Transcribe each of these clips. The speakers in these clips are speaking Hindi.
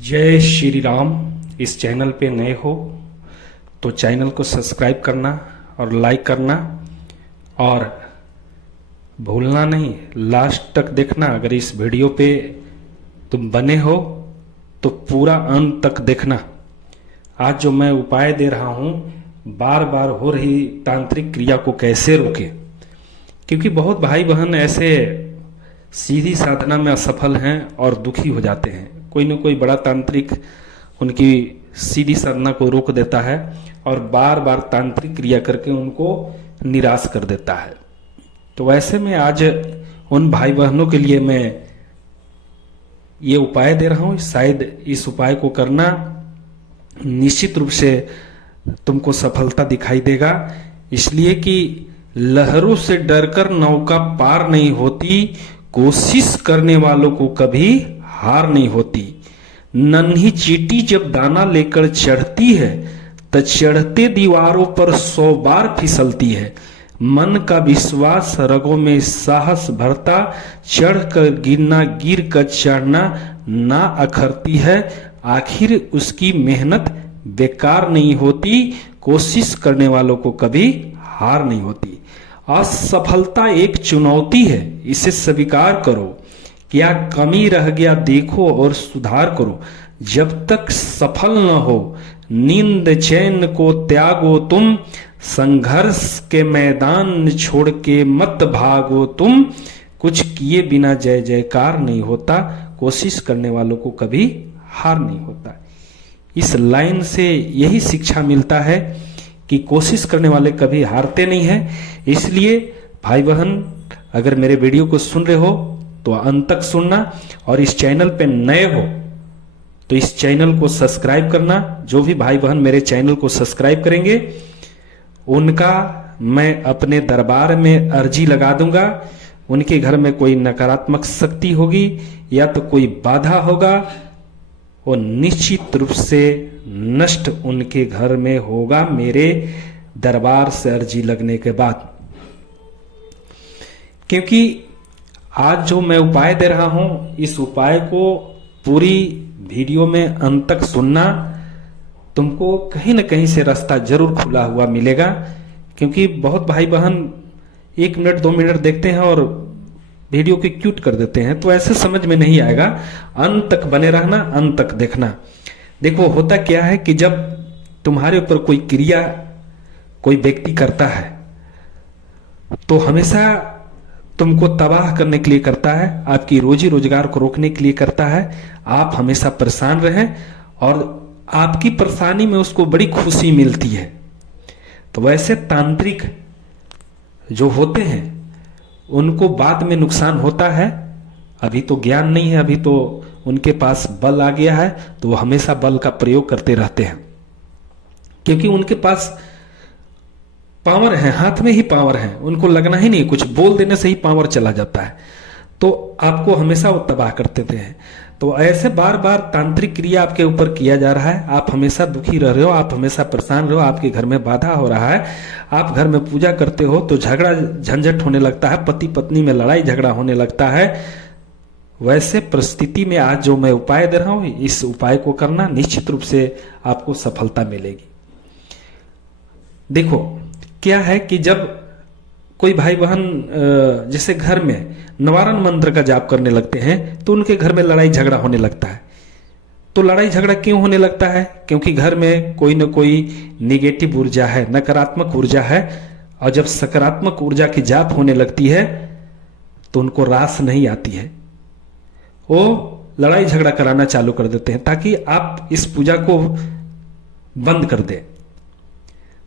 जय श्री राम। इस चैनल पे नए हो तो चैनल को सब्सक्राइब करना और लाइक करना और भूलना नहीं, लास्ट तक देखना। अगर इस वीडियो पे तुम बने हो तो पूरा अंत तक देखना। आज जो मैं उपाय दे रहा हूं, बार बार हो रही तांत्रिक क्रिया को कैसे रोके, क्योंकि बहुत भाई बहन ऐसे सीधी साधना में असफल हैं और दुखी हो जाते हैं। कोई न कोई बड़ा तांत्रिक उनकी सीधी साधना को रोक देता है और बार बार तांत्रिक क्रिया करके उनको निराश कर देता है। तो वैसे में आज उन भाई बहनों के लिए मैं ये उपाय दे रहा हूं। शायद इस उपाय को करना निश्चित रूप से तुमको सफलता दिखाई देगा, इसलिए कि लहरों से डरकर नौका पार नहीं होती, कोशिश करने वालों को कभी हार नहीं होती। नन्ही चींटी जब दाना लेकर चढ़ती है तो चढ़ते दीवारों पर 100 बार फिसलती है। मन का विश्वास रगों में साहस भरता, चढ़ कर गिरना गिर कर चढ़ना ना अखरती है। आखिर उसकी मेहनत बेकार नहीं होती, कोशिश करने वालों को कभी हार नहीं होती। असफलता एक चुनौती है, इसे स्वीकार करो। क्या कमी रह गया देखो और सुधार करो। जब तक सफल न हो नींद चैन को त्यागो तुम, संघर्ष के मैदान छोड़ के मत भागो तुम। कुछ किए बिना जय जयकार नहीं होता, कोशिश करने वालों को कभी हार नहीं होता। इस लाइन से यही शिक्षा मिलता है कि कोशिश करने वाले कभी हारते नहीं हैं। इसलिए भाई बहन, अगर मेरे वीडियो को सुन रहे हो तो अंत तक सुनना, और इस चैनल पे नए हो तो इस चैनल को सब्सक्राइब करना। जो भी भाई बहन मेरे चैनल को सब्सक्राइब करेंगे उनका मैं अपने दरबार में अर्जी लगा दूंगा। उनके घर में कोई नकारात्मक शक्ति होगी या तो कोई बाधा होगा, वो निश्चित रूप से नष्ट उनके घर में होगा मेरे दरबार से अर्जी लगने के बाद। क्योंकि आज जो मैं उपाय दे रहा हूं, इस उपाय को पूरी वीडियो में अंत तक सुनना। तुमको कहीं ना कहीं से रास्ता जरूर खुला हुआ मिलेगा। क्योंकि बहुत भाई बहन 1 मिनट 2 मिनट देखते हैं और वीडियो को क्यूट कर देते हैं, तो ऐसे समझ में नहीं आएगा। अंत तक बने रहना, अंत तक देखना। देखो होता क्या है कि जब तुम्हारे ऊपर कोई क्रिया कोई व्यक्ति करता है तो हमेशा तुमको तबाह करने के लिए करता है, आपकी रोजी रोजगार को रोकने के लिए करता है। आप हमेशा परेशान रहें और आपकी परेशानी में उसको बड़ी खुशी मिलती है। तो वैसे तांत्रिक जो होते हैं उनको बाद में नुकसान होता है। अभी तो ज्ञान नहीं है, अभी तो उनके पास बल आ गया है, तो वो हमेशा बल का प्रयोग करते रहते हैं, क्योंकि उनके पास पावर है, हाथ में ही पावर है। उनको लगना ही नहीं, कुछ बोल देने से ही पावर चला जाता है। तो आपको हमेशा वो तबाह करते थे। तो ऐसे बार बार तांत्रिक क्रिया आपके ऊपर किया जा रहा है, आप हमेशा दुखी रह रहे हो, आप हमेशा परेशान रहे हो, आपके घर में बाधा हो रहा है। आप घर में पूजा करते हो तो झगड़ा झंझट होने लगता है, पति पत्नी में लड़ाई झगड़ा होने लगता है। वैसे परिस्थिति में आज जो मैं उपाय दे रहा हूं, इस उपाय को करना, निश्चित रूप से आपको सफलता मिलेगी। देखो क्या है कि जब कोई भाई बहन जैसे घर में निवारण मंत्र का जाप करने लगते हैं तो उनके घर में लड़ाई झगड़ा होने लगता है। तो लड़ाई झगड़ा क्यों होने लगता है? क्योंकि घर में कोई न कोई निगेटिव ऊर्जा है, नकारात्मक ऊर्जा है। और जब सकारात्मक ऊर्जा की जाप होने लगती है तो उनको रास नहीं आती है, वो लड़ाई झगड़ा कराना चालू कर देते हैं ताकि आप इस पूजा को बंद कर दें।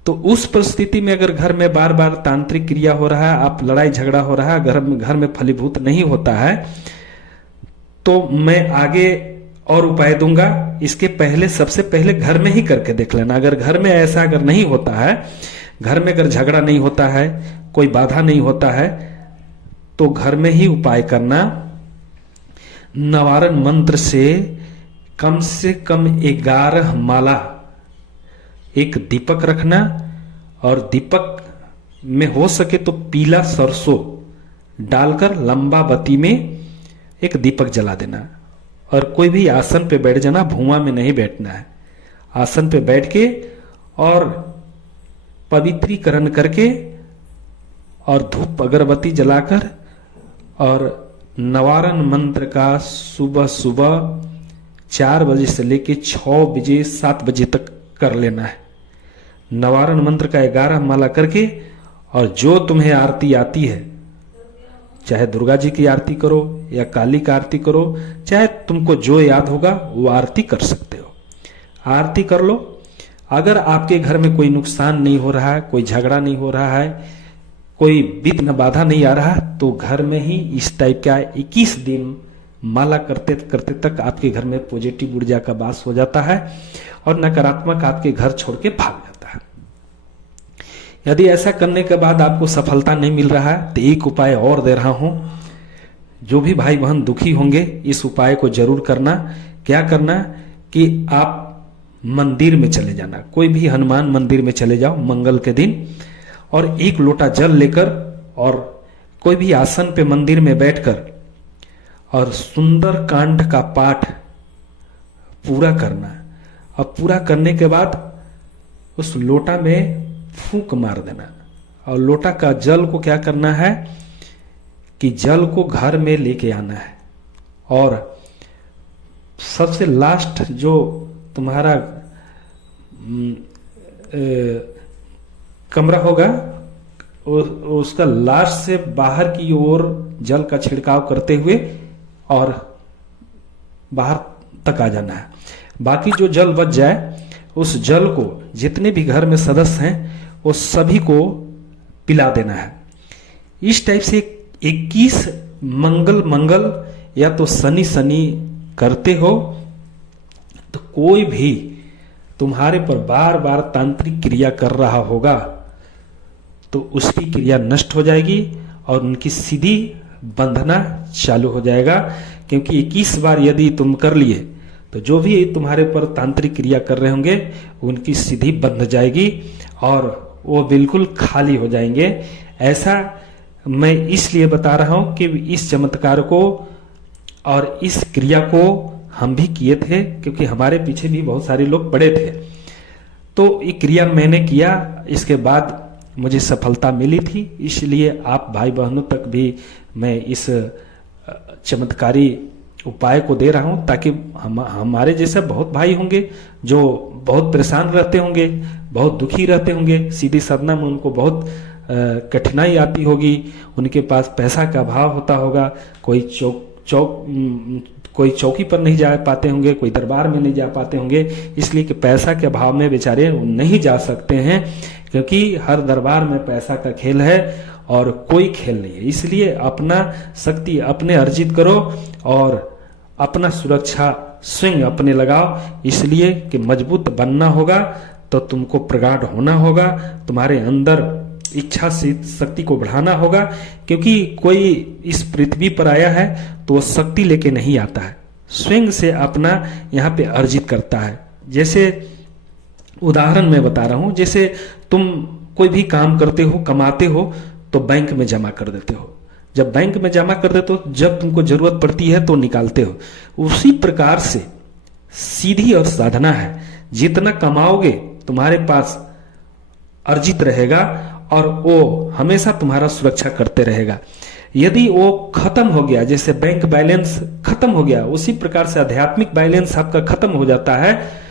तो उस परिस्थिति में अगर घर में बार बार तांत्रिक क्रिया हो रहा है, आप लड़ाई झगड़ा हो रहा है, घर में फलीभूत नहीं होता है, तो मैं आगे और उपाय दूंगा। इसके पहले सबसे पहले घर में ही करके देख लेना। अगर घर में ऐसा अगर नहीं होता है, घर में अगर झगड़ा नहीं होता है, कोई बाधा नहीं होता है, तो घर में ही उपाय करना। निवारण मंत्र से कम 11 माला, एक दीपक रखना और दीपक में हो सके तो पीला सरसों डालकर लंबा बत्ती में एक दीपक जला देना। और कोई भी आसन पे बैठ जाना, भुआ में नहीं बैठना है। आसन पे बैठ के और पवित्रीकरण करके और धूप अगरबत्ती जलाकर और नवारण मंत्र का सुबह सुबह 4 बजे से लेके 6 बजे 7 बजे तक कर लेना है। नवारण मंत्र का 11 माला करके, और जो तुम्हें आरती आती है, चाहे दुर्गा जी की आरती करो या काली का आरती करो, चाहे तुमको जो याद होगा वो आरती कर सकते हो, आरती कर लो। अगर आपके घर में कोई नुकसान नहीं हो रहा है, कोई झगड़ा नहीं हो रहा है, कोई विघ्न बाधा नहीं आ रहा, तो घर में ही इस टाइप का 21 दिन माला करते करते तक आपके घर में पॉजिटिव ऊर्जा का वास हो जाता है और नकारात्मक आपके घर छोड़ के भाग जाता है। यदि ऐसा करने के बाद आपको सफलता नहीं मिल रहा है तो एक उपाय और दे रहा हूं। जो भी भाई बहन दुखी होंगे इस उपाय को जरूर करना। क्या करना कि आप मंदिर में चले जाना, कोई भी हनुमान मंदिर में चले जाओ मंगल के दिन, और 1 लोटा जल लेकर और कोई भी आसन पे मंदिर में बैठकर और सुंदर कांड का पाठ पूरा करना। और पूरा करने के बाद उस लोटा में फूंक मार देना, और लोटा का जल को क्या करना है कि जल को घर में लेके आना है, और सबसे लास्ट जो तुम्हारा कमरा होगा उसका लास्ट से बाहर की ओर जल का छिड़काव करते हुए और बाहर तक आ जाना है। बाकी जो जल बच जाए उस जल को जितने भी घर में सदस्य हैं वो सभी को पिला देना है। इस टाइप से 21 मंगल या तो शनि करते हो तो कोई भी तुम्हारे पर बार बार तांत्रिक क्रिया कर रहा होगा तो उसकी क्रिया नष्ट हो जाएगी और उनकी सीधी बंधना चालू हो जाएगा। क्योंकि 21 बार यदि तुम कर लिए तो जो भी तुम्हारे पर तांत्रिक क्रिया कर रहे होंगे उनकी सीधी बंध जाएगी और वो बिल्कुल खाली हो जाएंगे। ऐसा मैं इसलिए बता रहा हूं कि इस चमत्कार को और इस क्रिया को हम भी किए थे, क्योंकि हमारे पीछे भी बहुत सारे लोग पड़े थे। तो ये क्रिया मैंने किया, इसके बाद मुझे सफलता मिली थी। इसलिए आप भाई बहनों तक भी मैं इस चमत्कारी उपाय को दे रहा हूं, ताकि हमारे जैसे बहुत भाई होंगे जो बहुत परेशान रहते होंगे, बहुत दुखी रहते होंगे, सीधी साधना में उनको बहुत कठिनाई आती होगी, उनके पास पैसा का अभाव होता होगा, कोई चौकी पर नहीं जा पाते होंगे, कोई दरबार में नहीं जा पाते होंगे, इसलिए कि पैसा के अभाव में बेचारे नहीं जा सकते हैं, क्योंकि हर दरबार में पैसा का खेल है और कोई खेल नहीं है। इसलिए अपना शक्ति अपने अर्जित करो और अपना सुरक्षा स्वयं अपने लगाओ, इसलिए कि मजबूत बनना होगा तो तुमको प्रगाढ़ होना होगा, तुम्हारे अंदर इच्छा शक्ति को बढ़ाना होगा। क्योंकि कोई इस पृथ्वी पर आया है तो वो शक्ति लेके नहीं आता है, स्वयं से अपना यहाँ पे अर्जित करता है। जैसे उदाहरण मैं बता रहा हूं, जैसे तुम कोई भी काम करते हो, कमाते हो तो बैंक में जमा कर देते हो, जब बैंक में जमा कर देते हो जब तुमको जरूरत पड़ती है तो निकालते हो। उसी प्रकार से सीधी और साधना है, जितना कमाओगे तुम्हारे पास अर्जित रहेगा और वो हमेशा तुम्हारा सुरक्षा करते रहेगा। यदि वो खत्म हो गया, जैसे बैंक बैलेंस खत्म हो गया, उसी प्रकार से आध्यात्मिक बैलेंस आपका खत्म हो जाता है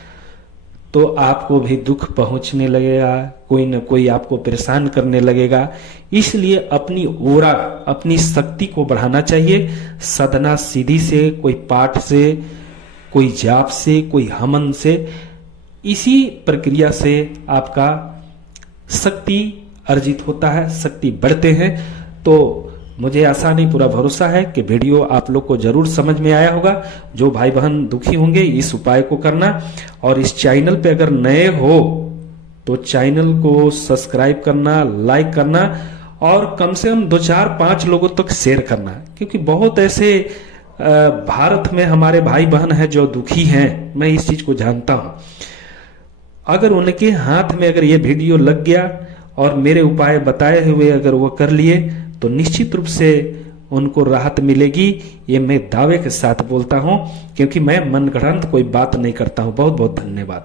तो आपको भी दुख पहुंचने लगेगा, कोई न कोई आपको परेशान करने लगेगा। इसलिए अपनी ओरा, अपनी शक्ति को बढ़ाना चाहिए। साधना सीधी से, कोई पाठ से, कोई जाप से, कोई हवन से, इसी प्रक्रिया से आपका शक्ति अर्जित होता है, शक्ति बढ़ते हैं। तो मुझे आशा नहीं, पूरा भरोसा है कि वीडियो आप लोग को जरूर समझ में आया होगा। जो भाई बहन दुखी होंगे इस उपाय को करना, और इस चैनल पे अगर नए हो तो चैनल को सब्सक्राइब करना, लाइक करना और कम से कम 2, 4, 5 लोगों तक शेयर करना। क्योंकि बहुत ऐसे भारत में हमारे भाई बहन हैं जो दुखी हैं, मैं इस चीज को जानता हूं। अगर उनके हाथ में अगर ये वीडियो लग गया और मेरे उपाय बताए हुए अगर वो कर लिए तो निश्चित रूप से उनको राहत मिलेगी, ये मैं दावे के साथ बोलता हूँ, क्योंकि मैं मनगढ़ंत कोई बात नहीं करता हूँ। बहुत बहुत धन्यवाद।